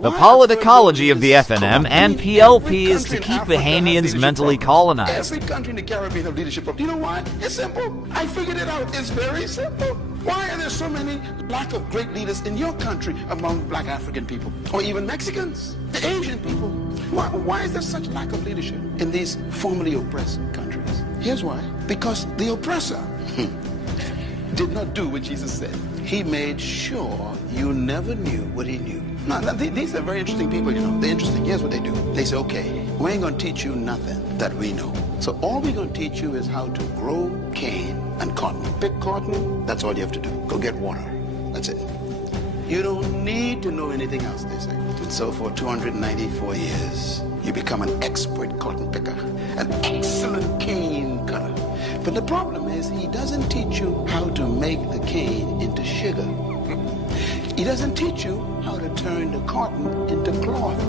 The politicology of the FNM and PLP is to keep Bahamians mentally colonized. Every country in the Caribbean have leadership problems. You know why? It's simple. I figured it out. It's very simple. Why are there so many lack of great leaders in your country among black African people? Or even Mexicans, the Asian people? Why is there such lack of leadership in these formerly oppressed countries? Here's why. Because the oppressor did not do what Jesus said. He made sure you never knew what he knew. Now, these are very interesting people, you know. They're interesting. Here's what they do. They say, okay, we ain't going to teach you nothing that we know. So all we're going to teach you is how to grow cane and cotton. Pick cotton, that's all you have to do. Go get water. That's it. You don't need to know anything else, they say. And so for 294 years, you become an expert cotton picker, an excellent cane cutter. But the problem is, he doesn't teach you how to make the cane into sugar. He doesn't teach you how to turn the cotton into cloth.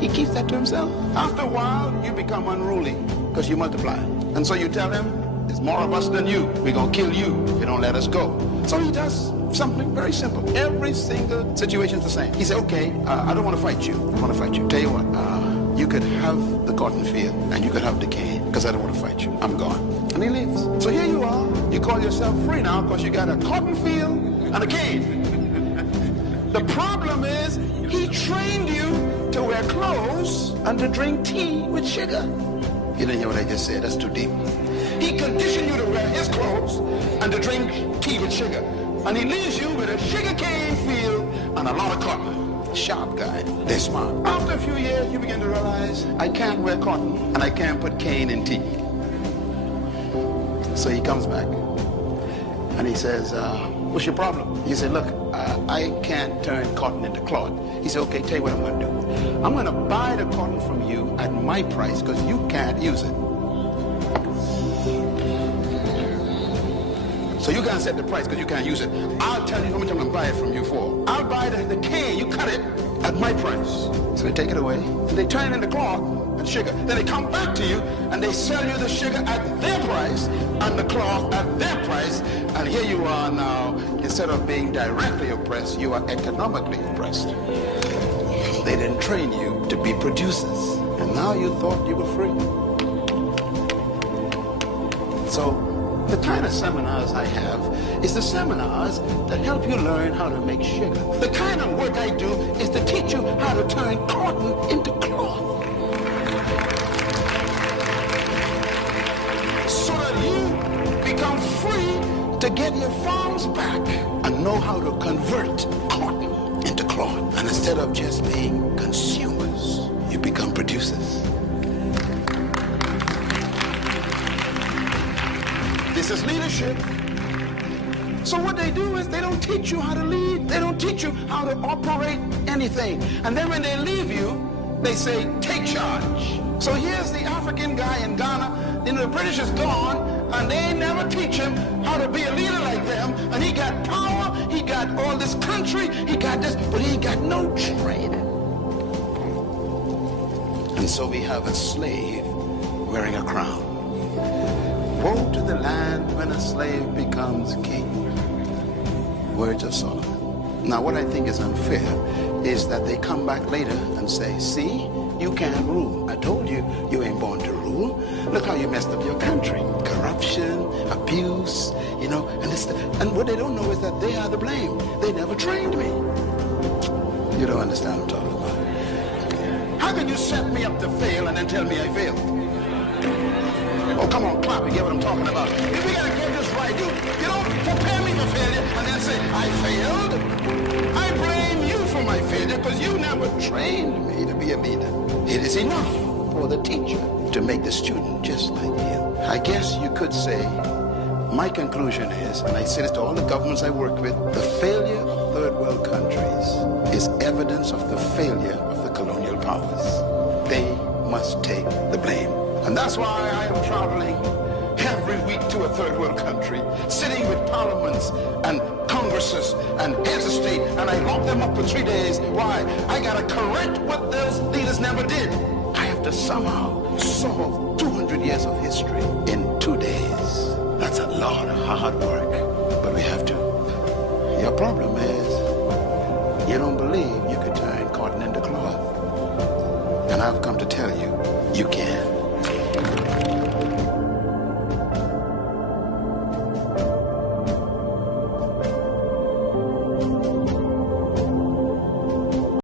He keeps that to himself. After a while, you become unruly because you multiply. And so you tell him, there's more of us than you. We're going to kill you if you don't let us go. So he does something very simple. Every single situation is the same. He said, okay, I don't want to fight you. I want to fight you. Tell you what, you could have the cotton field and you could have the cane because I don't want to fight you. I'm gone. And he leaves. So here you are. You call yourself free now because you got a cotton field and a cane. The problem is, he trained you to wear clothes and to drink tea with sugar. You didn't hear what I just said? That's too deep. He conditioned you to wear his clothes and to drink tea with sugar. And he leaves you with a sugarcane field and a lot of cotton. Sharp guy. They're smart. After a few years, you begin to realize, I can't wear cotton and I can't put cane in tea. So he comes back and he says, what's your problem? He said, look, I can't turn cotton into cloth. He said, okay, tell you what I'm going to do. I'm going to buy the cotton from you at my price because you can't use it. So you can't set the price because you can't use it. I'll tell you how much I'm going to buy it from you for. I'll buy the cane, you cut it at my price. So they take it away, and they turn it into cloth and sugar. Then they come back to you, and they sell you the sugar at their price and the cloth at their price. And here you are now, instead of being directly oppressed, you are economically oppressed. They didn't train you to be producers. And now you thought you were free. So the kind of seminars I have is the seminars that help you learn how to make sugar. The kind of work I do is to teach you how to turn cotton into cloth. So that you become free to get your farms back and know how to convert cotton into cloth. And instead of just being consumers, you become producers. This is leadership. So what they do is they don't teach you how to lead. They don't teach you how to operate anything. And then when they leave you, they say, take charge. So here's the African guy in Ghana. You know, the British is gone, and they never teach him how to be a leader like them. And he got power, he got all this country, he got this, but he got no training. And so we have a slave wearing a crown. Woe to the land when a slave becomes king. Words of Solomon. Now what I think is unfair is that they come back later and say, see, you can't rule. I told you, you ain't born to rule. Look how you messed up your country. Corruption, abuse, you know, and what they don't know is that they are the blame. They never trained me. You don't understand what I'm talking about. How can you set me up to fail and then tell me I failed? Oh, come on, clap, you get what I'm talking about. If we gotta get this right, you don't prepare me for failure and then say, I failed. I blame you for my failure because you never trained me to be a leader. It is enough for the teacher to make the student just like him. I guess you could say, my conclusion is, and I say this to all the governments I work with, the failure of third world countries is evidence of the failure of the colonial powers. They must take the blame. And that's why I am traveling every week to a third world country, sitting with parliaments and congresses and heads of state, and I lock them up for 3 days. Why? I gotta correct what those leaders never did. I have to somehow solve 200 years of history in 2 days. That's a lot of hard work, but we have to. Your problem is you don't believe you could turn cotton into cloth. And I've come to tell you, you can.